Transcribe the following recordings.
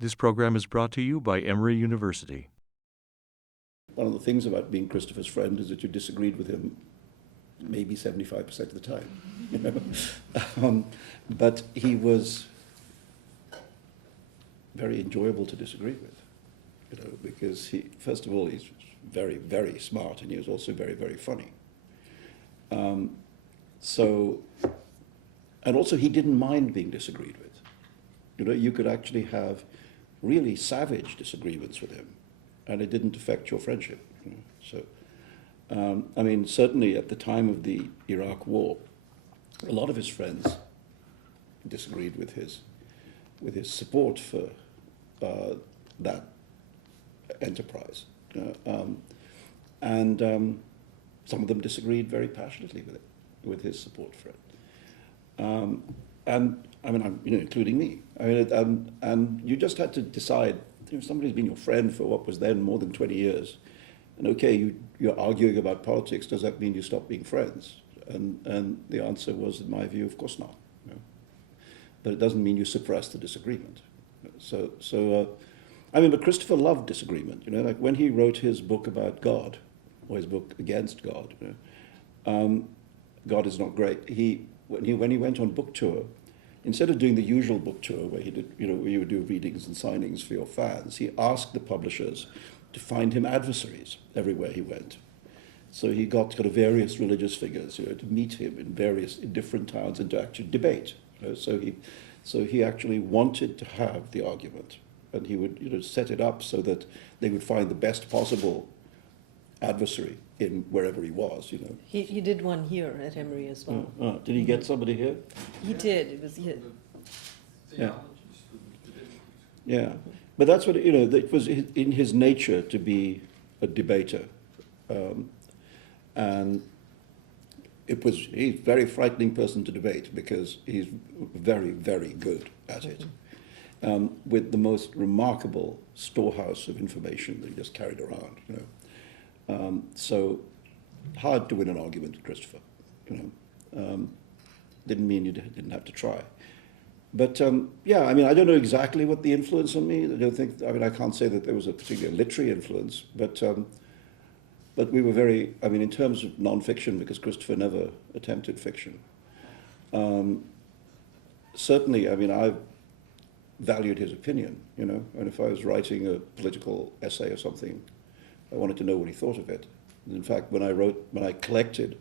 This program is brought to you by Emory University. One of the things about being Christopher's friend is that you disagreed with him maybe 75% of the time. You know? But he was very enjoyable to disagree with, because he, first of all, he's very, very smart, and he was also very, very funny. And also he didn't mind being disagreed with. You could actually have really savage disagreements with him, and it didn't affect your friendship. Certainly at the time of the Iraq War, a lot of his friends disagreed with his support for that enterprise, and some of them disagreed very passionately with his support for it, including me. And you just had to decide. Somebody's been your friend for what was then more than 20 years, and okay, you're arguing about politics. Does that mean you stop being friends? And the answer was, in my view, of course not. But it doesn't mean you suppress the disagreement. But Christopher loved disagreement. Like when he wrote his book about God, or his book against God, God is not great. When he went on book tour, instead of doing the usual book tour where he did, where you would do readings and signings for your fans, he asked the publishers to find him adversaries everywhere he went. So he got kind of various religious figures, to meet him in different towns and to actually debate. So he actually wanted to have the argument, and he would set it up so that they would find the best possible adversary in wherever he was. He did one here at Emory as well. Did he get somebody here? He did. It was here. Yeah. Yeah, but that's what it was in his nature to be a debater, and he's a very frightening person to debate because he's very, very good at it, with the most remarkable storehouse of information that he just carried around. So hard to win an argument with Christopher. Didn't mean you didn't have to try. But I don't know exactly what the influence on me. I can't say that there was a particular literary influence, but we were very, in terms of nonfiction, because Christopher never attempted fiction. Certainly, I valued his opinion, and if I was writing a political essay or something, I wanted to know what he thought of it. In fact, when I collected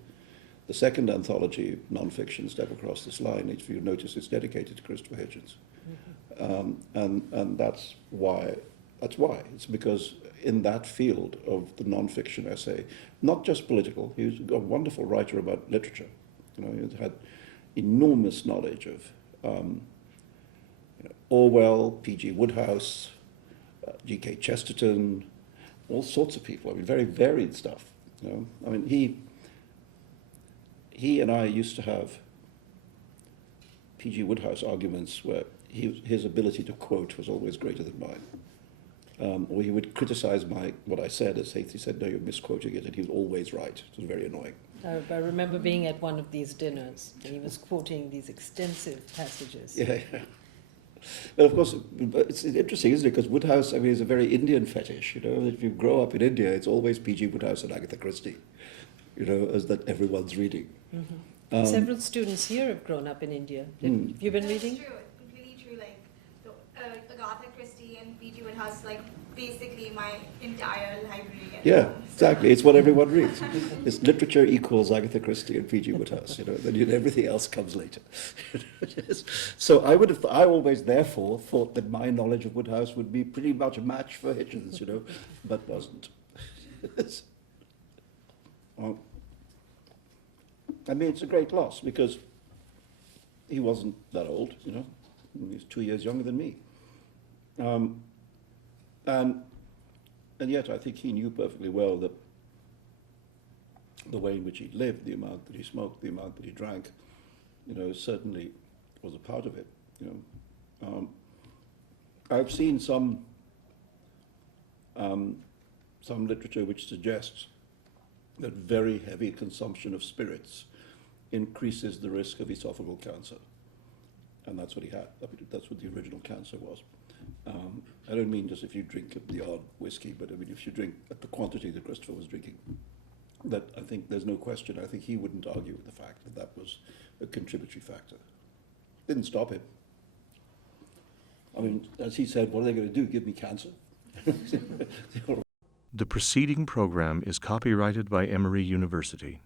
the second anthology of nonfiction, Step Across This Line, if you notice, it's dedicated to Christopher Hitchens. And that's why. It's because in that field of the nonfiction essay, not just political, he was a wonderful writer about literature. He had enormous knowledge of Orwell, P.G. Wodehouse, G.K. Chesterton, all sorts of people. Very varied stuff. He and I used to have P.G. Wodehouse arguments where his ability to quote was always greater than mine. Or he would criticize what I said, as he said, no, you're misquoting it, and he was always right. It was very annoying. I remember being at one of these dinners, and he was quoting these extensive passages. Yeah. But of course, it's interesting, isn't it? Because Wodehouse, is a very Indian fetish. If you grow up in India, it's always P.G. Wodehouse and Agatha Christie, as that everyone's reading. Mm-hmm. Several students here have grown up in India. Have you been reading? That's true. Completely true. Agatha Christie and P.G. Wodehouse, basically my entire library. Yeah, exactly. It's what everyone reads. It's literature equals Agatha Christie and P.G. Wodehouse. Then everything else comes later. So I always therefore thought that my knowledge of Wodehouse would be pretty much a match for Hitchens, but wasn't. Well, it's a great loss because he wasn't that old, He's 2 years younger than me. And yet I think he knew perfectly well that the way in which he lived, the amount that he smoked, the amount that he drank, certainly was a part of it. I've seen some literature which suggests that very heavy consumption of spirits increases the risk of esophageal cancer. and that's what he had. I mean, that's what the original cancer was. I don't mean just if you drink the odd whiskey, but I mean if you drink at the quantity that Christopher was drinking, that I think there's no question. I think he wouldn't argue with the fact that that was a contributory factor. Didn't stop him. I mean, as he said, what are they going to do? Give me cancer? The preceding program is copyrighted by Emory University.